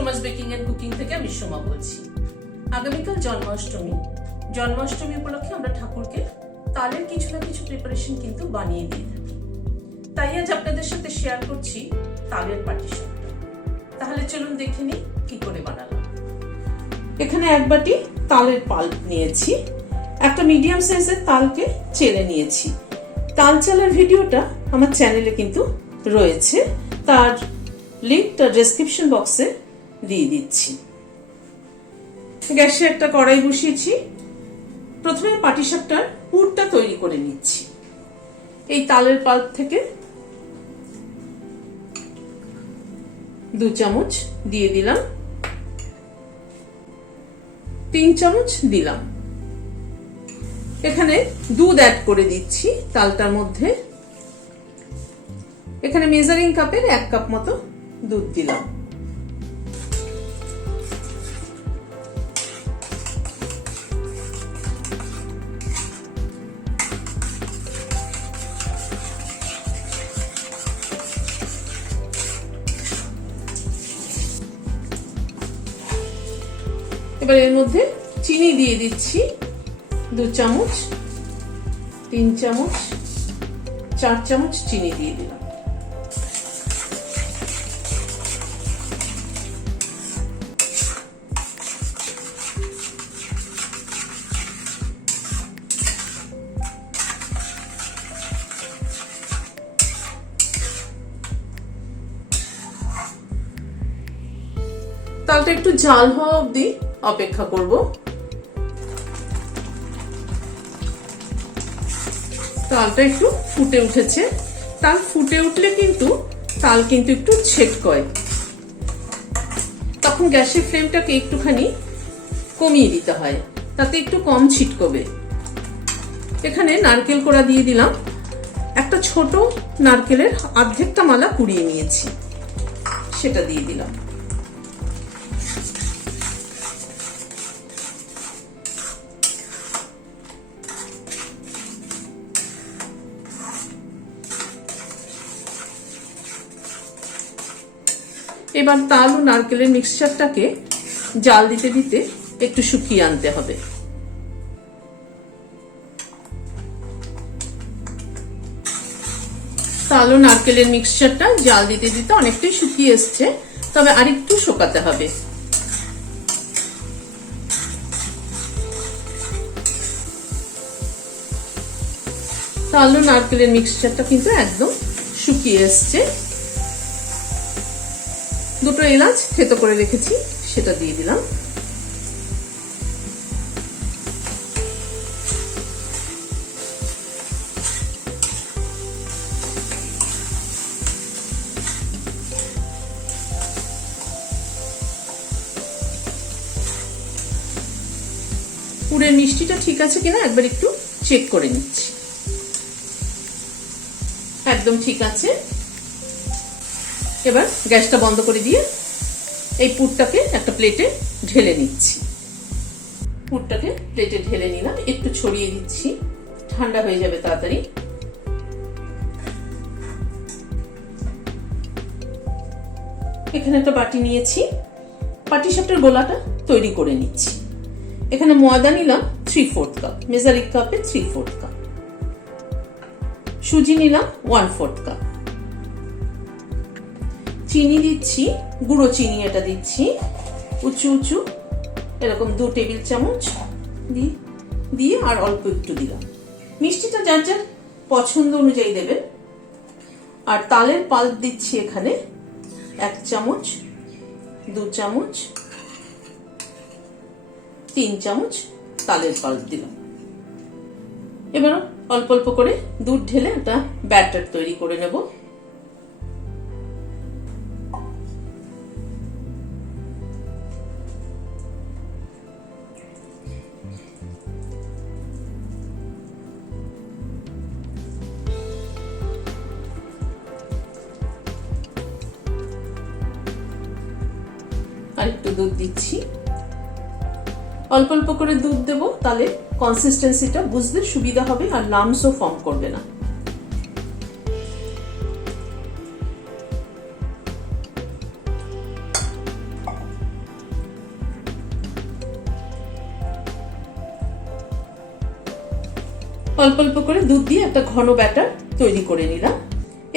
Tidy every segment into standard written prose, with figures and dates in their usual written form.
Soma's baking and cooking থেকে আমি সোমা বলছি। আগামীকাল জন্মাষ্টমী উপলক্ষে আমরা ঠাকুরকে তালের কিছু না কিছু প্রিপারেশন কিন্তু বানিয়ে দিয়ে থাকি। তাই আজ আপনাদের সাথে শেয়ার করছি তালের পাটিসাপটা। তাহলে চলুন দেখে নিই কি করে বানালাম। এখানে এক বাটি তালের পাল্প নিয়েছি, একটা মিডিয়াম সাইজের তালকে চেলে নিয়েছি। তাল চালের ভিডিওটা আমার চ্যানেলে কিন্তু রয়েছে, তার লিঙ্কটা ডেসক্রিপশন বক্সে দিয়ে দিচ্ছি। গ্যাসে একটা কড়াই বসিয়েছি। প্রথমে পাটিসাপটার পুরটা তৈরি করে নিচ্ছি। এই তালের পাল্প থেকে 2 চামচ দিয়ে দিলাম, 3 চামচ দিলাম। এখানে দুধ অ্যাড করে দিচ্ছি তালটার মধ্যে। এখানে মেজারিং কাপের 1 কাপ মতো দুধ দিলাম। এবার এর মধ্যে চিনি দিয়ে দিচ্ছি 2 চামচ, 3 চামচ, 4 চামচ চিনি দিয়ে দিলাম। তালটা একটু জাল হওয়া অবধি অপেক্ষা করব। তালটা একটু ফুটে উঠেছে। তাল ফুটে উঠলে কিন্তু তাল কিন্তু একটু ছেটকয়, তখন গ্যাসের ফ্লেমটাকে একটুখানি কমিয়ে দিতে হয়, তাতে একটু কম ছিটকবে। এখানে নারকেল কোড়া দিয়ে দিলাম। একটা ছোট নারকেলের অর্ধেকটা মালা কুড়িয়ে নিয়েছি, সেটা দিয়ে দিলাম। এবার তাল ও নারকেলের মিক্সচারটাকে জাল দিতে দিতে একটু শুকিয়ে আনতে হবে। তাল ও নারকেলের মিক্সচারটা জাল দিতে দিতে অনেকটাই শুকিয়ে এসছে, তবে আরেকটু শুকাতে হবে। তাল ও নারকেলের মিক্সচারটা কিন্তু একদম শুকিয়ে এসছে। 2 এলাচ থেতো করে রেখেছি, সেটা দিয়ে দিলাম। পুরের মিষ্টিটা ঠিক আছে কিনা একবার একটু চেক করে নিচ্ছি। একদম ঠিক আছে। এবার গ্যাসটা বন্ধ করে দিয়ে এই পুরটাকে একটা প্লেটে ঢেলে নিচ্ছি। পুরটাকে প্লেটে ঢেলে নিলাম, একটু ছড়িয়ে দিচ্ছি, ঠান্ডা হয়ে যাবে তাড়াতাড়ি। এখানে একটা বাটি নিয়েছি, পাটিসাপটার গোলাটা তৈরি করে নিচ্ছি। এখানে ময়দা নিলাম 3/4 কাপ, মেজারিং কাপে 3/4 কাপ। সুজি নিলাম 1/4 কাপ। চিনি দিচ্ছি, গুঁড়ো চিনি এটা দিচ্ছি, উঁচু উঁচু এরকম 2 টেবিল চামচ দিয়ে আর অল্প একটু দিলাম। মিষ্টিটা যার যার পছন্দ অনুযায়ী দেবেন। আর তালের পাল্প দিচ্ছি এখানে 1 চামচ, 2 চামচ, 3 চামচ তালের পাল্প দিলাম। এবার অল্প অল্প করে দুধ ঢেলে একটা ব্যাটার তৈরি করে নেব। আর একটু দুধ দিচ্ছি, অল্প অল্প করে দুধ দেবো, তাহলে কনসিস্টেন্সিটা বুঝতে সুবিধা হবে আর লামসও ফর্ম করবে না। অল্প অল্প করে দুধ দিয়ে একটা ঘন ব্যাটার তৈরি করে নিলাম।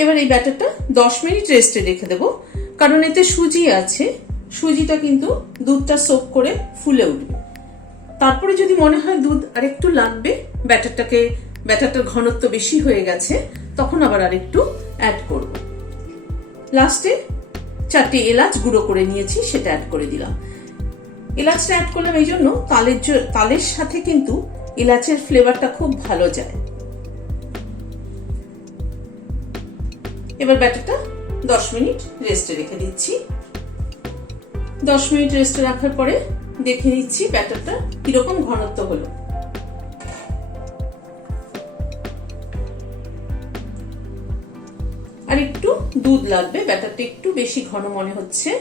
এবার এই ব্যাটারটা 10 মিনিট রেস্টে রেখে দেবো, কারণ এতে সুজি আছে, সুজিটা কিন্তু দুধটা সোক করে ফুলে উঠবে। তারপরে যদি মনে হয় দুধ আরেকটু লাগবে, ব্যাটারটার ঘনত্ব বেশি হয়ে গেছে, তখন আবার আরেকটু অ্যাড করব। লাস্টে 4টে এলাচ গুঁড়ো করে নিয়েছি, সেটা অ্যাড করে দিলাম। এলাচটা অ্যাড করলাম এই জন্য, তালের সাথে কিন্তু এলাচের ফ্লেভারটা খুব ভালো যায়। এবার ব্যাটারটা 10 মিনিট রেস্টে রেখে দিচ্ছি। 10 মিনিট রেস্টে রাখার পরে দেখে নিচ্ছি ব্যাটারটা কিরকম ঘনত্ব হলো। আর একটু দুধ লাগবে, ব্যাটারটা একটু বেশি ঘন মনে হচ্ছে।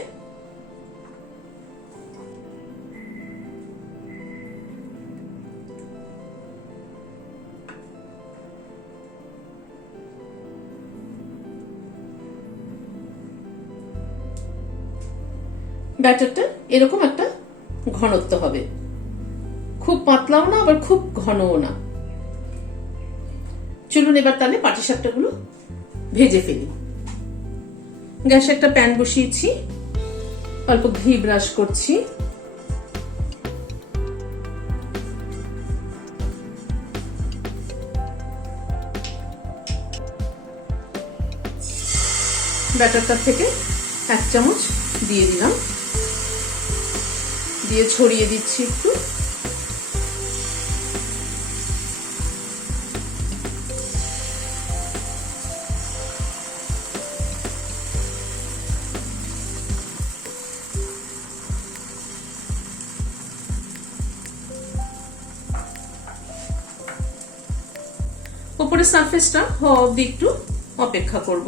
ব্যাটারটা এরকম একটা ঘনত্ব হবে, খুব পাতলাও না আবার খুব ঘনও না। চলুন এবার তাহলে পাটিসাপটাগুলো ভেজে ফেলি। গ্যাসে একটা প্যান বসিয়েছি, অল্প ঘি ব্রাশ করছি। ব্যাটারটা থেকে 1 চামচ দিয়ে দিলাম, দিয়ে ছড়িয়ে দিচ্ছি একটু। উপরে সারফেসটা হওয়া অবধি একটু অপেক্ষা করব।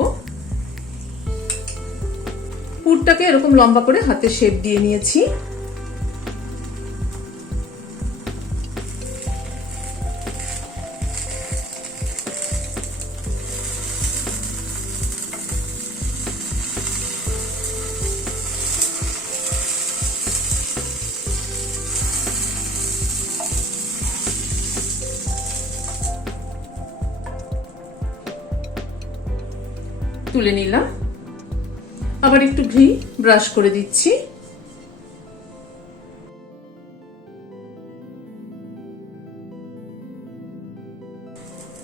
পুরটাকে এরকম লম্বা করে হাতে শেপ দিয়ে নিয়েছি। তুলে নিলাম, আবার একটু ঘি ব্রাশ করে দিচ্ছি।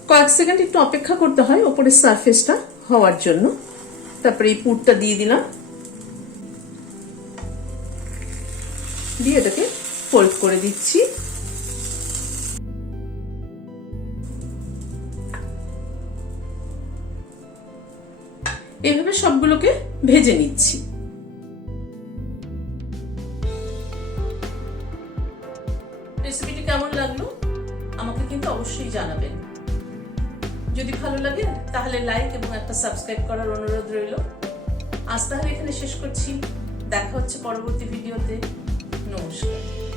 কয়েক সেকেন্ড একটু অপেক্ষা করতে হয় উপরের সারফেসটা হওয়ার জন্য। তারপরে এই পুরটা দিয়ে দিলাম, দিয়ে এটাকে ফোল্ড করে দিচ্ছি। এইভাবে সবগুলোকে ভেজে নিচ্ছি। রেসিপিটি কেমন লাগলো আমাকে কিন্তু অবশ্যই জানাবেন। যদি ভালো লাগে তাহলে লাইক এবং একটা সাবস্ক্রাইব করার অনুরোধ রইল। আজ তাহলে এখানে শেষ করছি, দেখা হচ্ছে পরবর্তী ভিডিওতে। নমস্কার।